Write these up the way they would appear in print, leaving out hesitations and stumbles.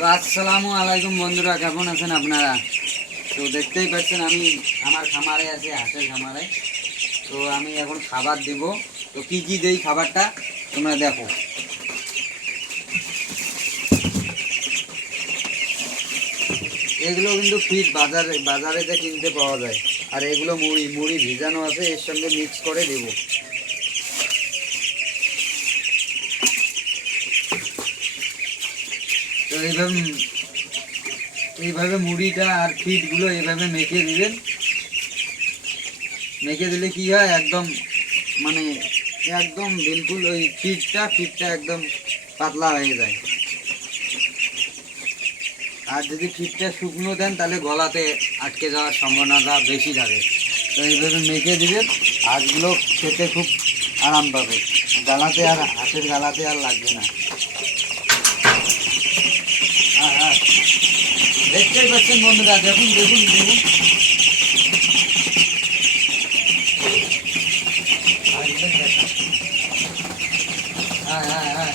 তো আসসালামু আলাইকুম বন্ধুরা, কেমন আছেন আপনারা? তো দেখতেই পাচ্ছেন আমি আমার খামারে আছি, হাঁসের খামারে। তো আমি এখন খাবার দিব। তো কি কি দেই খাবারটা তোমরা দেখো। এগুলো কিন্তু ফিট বাজারে যে কিনতে পাওয়া যায়। আর এগুলো মুড়ি মুড়ি ভিজানো আছে, এর সঙ্গে মিক্স করে দেব। তো এইভাবে মুড়িটা আর ফিটগুলো এইভাবে মেখে দিবেন। মেখে দিলে কি হয়, একদম মানে একদম বিলকুল ওই ফিটটা একদম পাতলা হয়ে যায়। আর যদি ফিটটা শুকনো দেন তাহলে গলাতে আটকে যাওয়ার সম্ভাবনাটা বেশি থাকে। তো এইভাবে মেখে দিবেন, হাঁসগুলো খেতে খুব আরাম পাবে। হাঁসের গালাতে আর লাগবে না। হ্যাঁ হ্যাঁ, দেখতেই পাচ্ছেন বন্ধুরা, দেখুন দেখুন দেখুন। হ্যাঁ হ্যাঁ হ্যাঁ,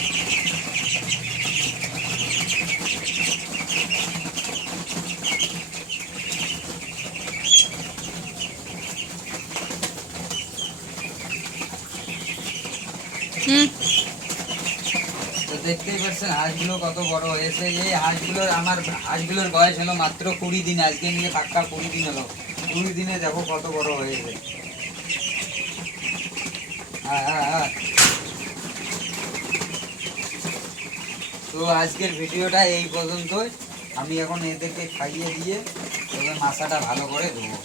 তো দেখতেই পাচ্ছেন হাঁসগুলো কত বড় হয়েছে। আমার হাঁসগুলোর বয়স হলো মাত্র 20 দিন। আজকে নিয়ে পাক্কা 20 দিন হলো। 20 দিনে দেখো কত বড় হয়েছে। হ্যাঁ হ্যাঁ হ্যাঁ। তো আজকের ভিডিওটা এই পর্যন্তই। আমি এখন এদেরকে খাইয়ে দিয়ে তবে মাথাটা ভালো করে দেবো।